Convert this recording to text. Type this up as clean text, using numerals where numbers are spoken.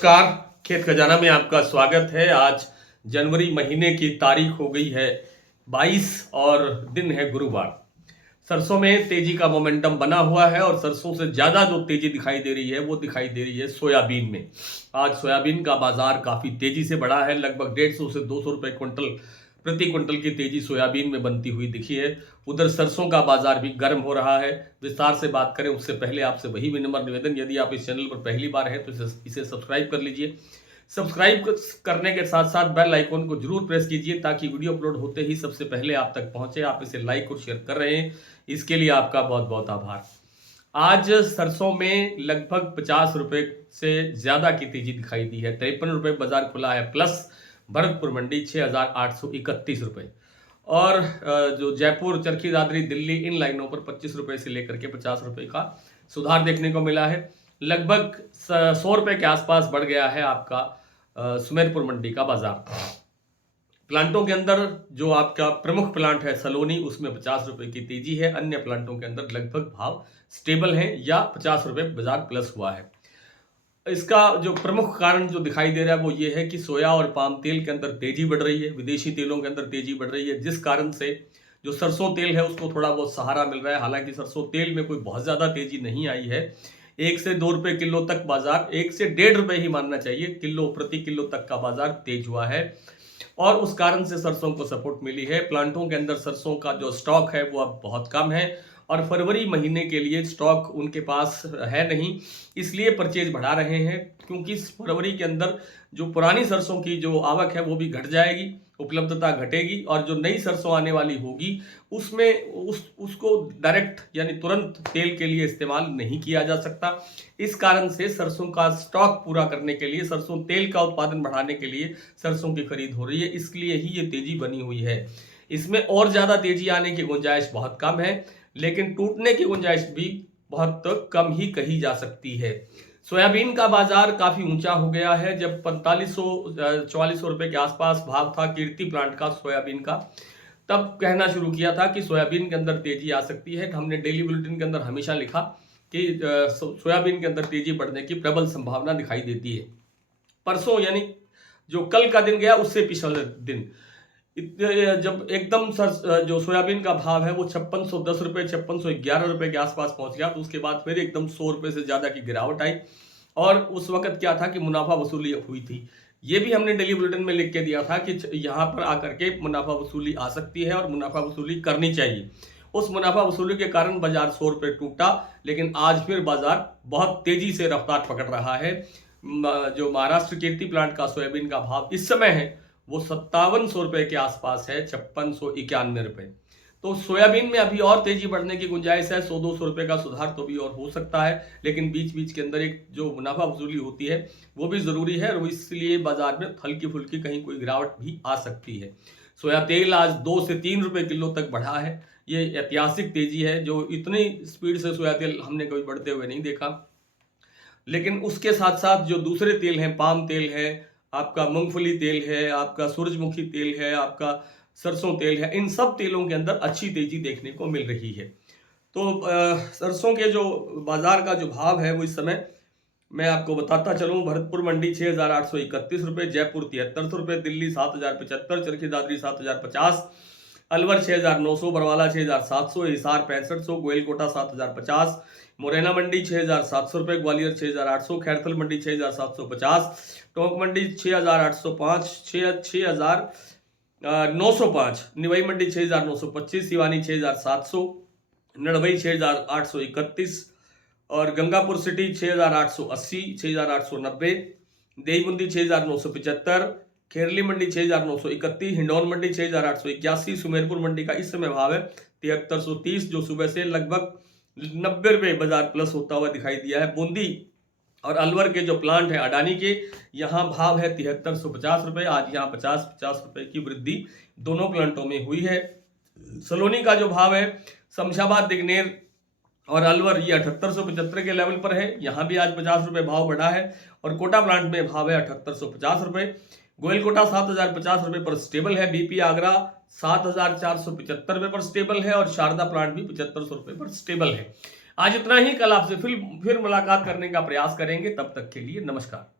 नमस्कार। खेत खजाना में आपका स्वागत है। आज जनवरी महीने की तारीख हो गई है 22 और दिन है गुरुवार। सरसों में तेजी का मोमेंटम बना हुआ है और सरसों से ज्यादा जो तेजी दिखाई दे रही है वो दिखाई दे रही है सोयाबीन में। आज सोयाबीन का बाजार काफी तेजी से बढ़ा है। लगभग 150 से 200 रुपए क्विंटल प्रति क्विंटल की तेजी सोयाबीन में बनती हुई दिखी है। उधर सरसों का बाजार भी गर्म हो रहा है। विस्तार से बात करें उससे पहले आपसे वही विनम्र निवेदन, यदि आप इस चैनल पर पहली बार हैं तो इसे सब्सक्राइब कर लीजिए। सब्सक्राइब करने के साथ साथ बेल आइकन को जरूर प्रेस कीजिए ताकि वीडियो अपलोड होते ही सबसे पहले आप तक पहुंचे। आप इसे लाइक और शेयर कर रहे हैं, इसके लिए आपका बहुत बहुत आभार। आज सरसों में लगभग 50 रुपए से ज्यादा की तेजी दिखाई दी है। 53 रुपए बाजार खुला है प्लस। भरतपुर मंडी 6,831 रुपए और जो जयपुर, चरखी दादरी, दिल्ली इन लाइनों पर 25 रुपए से लेकर के 50 रुपए का सुधार देखने को मिला है। लगभग 100 रुपए के आसपास बढ़ गया है आपका सुमेरपुर मंडी का बाजार। प्लांटों के अंदर जो आपका प्रमुख प्लांट है सलोनी, उसमें 50 रुपए की तेजी है। अन्य प्लांटों के अंदर लगभग भाव स्टेबल है या 50 रुपए बाजार प्लस हुआ है। इसका जो प्रमुख कारण जो दिखाई दे रहा है वो ये है कि सोया और पाम तेल के अंदर तेजी बढ़ रही है, विदेशी तेलों के अंदर तेजी बढ़ रही है, जिस कारण से जो सरसों तेल है उसको थोड़ा बहुत सहारा मिल रहा है। हालांकि सरसों तेल में कोई बहुत ज्यादा तेजी नहीं आई है। 1 से 2 रुपए किलो तक बाजार, 1 से 1.5 रुपए ही मानना चाहिए किलो प्रति किलो तक का बाजार तेज हुआ है और उस कारण से सरसों को सपोर्ट मिली है। प्लांटों के अंदर सरसों का जो स्टॉक है वो अब बहुत कम है और फरवरी महीने के लिए स्टॉक उनके पास है नहीं, इसलिए परचेज बढ़ा रहे हैं क्योंकि फरवरी के अंदर जो पुरानी सरसों की जो आवक है वो भी घट जाएगी, उपलब्धता घटेगी और जो नई सरसों आने वाली होगी उसमें उसको डायरेक्ट यानी तुरंत तेल के लिए इस्तेमाल नहीं किया जा सकता। इस कारण से सरसों का स्टॉक पूरा करने के लिए, सरसों तेल का उत्पादन बढ़ाने के लिए सरसों की खरीद हो रही है, इसलिए ही ये तेजी बनी हुई है। इसमें और ज्यादा तेजी आने की गुंजाइश बहुत कम है, लेकिन टूटने की गुंजाइश भी बहुत कम ही कही जा सकती है। सोयाबीन का बाजार काफी ऊंचा हो गया है। जब 4500-4400 रुपए के आसपास भाव था कीर्ति प्लांट का सोयाबीन का, तब कहना शुरू किया था कि सोयाबीन के अंदर तेजी आ सकती है। हमने डेली बुलेटिन के अंदर हमेशा लिखा कि सोयाबीन के अंदर तेजी बढ़ने की प्रबल संभावना दिखाई देती है। परसों यानी जो कल का दिन गया उससे पिछले दिन जब एकदम जो सोयाबीन का भाव है वो 5610 रुपए, 5611 रुपए के आसपास पहुंच गया, तो उसके बाद फिर एकदम 100 रुपए से ज्यादा की गिरावट आई और उस वक्त क्या था कि मुनाफा वसूली हुई थी। ये भी हमने डेली बुलेटिन में लिख के दिया था कि यहाँ पर आकर के मुनाफा वसूली आ सकती है और मुनाफा वसूली करनी चाहिए। उस मुनाफा वसूली के कारण बाजार 100 रुपए टूटा, लेकिन आज फिर बाजार बहुत तेजी से रफ्तार पकड़ रहा है। जो महाराष्ट्र कीर्ति प्लांट का सोयाबीन का भाव इस समय है वो 5700 रुपए के आसपास है, 5691 रुपए। तो सोयाबीन में अभी और तेजी बढ़ने की गुंजाइश है। 100-200 रुपए का सुधार तो भी और हो सकता है, लेकिन बीच बीच के अंदर एक जो मुनाफा वसूली होती है वो भी जरूरी है और इसलिए बाजार में हल्की फुल्की कहीं कोई गिरावट भी आ सकती है। सोया तेल आज 2 से 3 रुपए किलो तक बढ़ा है। ये ऐतिहासिक तेजी है, जो इतनी स्पीड से सोया तेल हमने कभी बढ़ते हुए नहीं देखा। लेकिन उसके साथ साथ जो दूसरे तेल हैं, पाम तेल है, आपका मूंगफली तेल है, आपका सूरजमुखी तेल है, आपका सरसों तेल है, इन सब तेलों के अंदर अच्छी तेजी देखने को मिल रही है। तो सरसों के जो बाजार का जो भाव है वो इस समय मैं आपको बताता चलूं। भरतपुर मंडी 6,831 रुपए, जयपुर 73 रुपए, दिल्ली 7,075, चरखी दादरी 7,050, अलवर 6,900, बरवाला 6,700, हिसार 6500, गोयलकोटा 7,050, मुरैना मंडी 6,700 रुपए, ग्वालियर 6,800, खैरथल मंडी 6,750, टोंक मंडी 6,805, 6,905, निवाई मंडी 6,925, सिवानी 6,700, नड़बई 6,831 और गंगापुर सिटी 6,880, 6,890, देईबुंदी 6,975, खेरली मंडी 6,931, हिंडौन मंडी 6,881, सुमेरपुर मंडी का इस समय भाव है 7330, जो सुबह से लगभग 90 रुपए बाजार प्लस होता हुआ दिखाई दिया है। बूंदी और अलवर के जो प्लांट है अडानी के, यहाँ भाव है 7350 रुपए। आज यहाँ 50-50 रुपए की वृद्धि दोनों प्लांटों में हुई है। सलोनी का जो भाव है शमशाबाद, दिगनेर और अलवर ये 7875 के लेवल पर है, यहाँ भी आज 50 रुपए भाव बढ़ा है और कोटा प्लांट में भाव है 7850 रुपए। गोयलकोटा 7,050 रुपए पर स्टेबल है, बीपी आगरा 7,475 रुपए पर स्टेबल है और शारदा प्लांट भी 7500 रुपए पर स्टेबल है। आज इतना ही। कल आपसे फिर मुलाकात करने का प्रयास करेंगे। तब तक के लिए नमस्कार।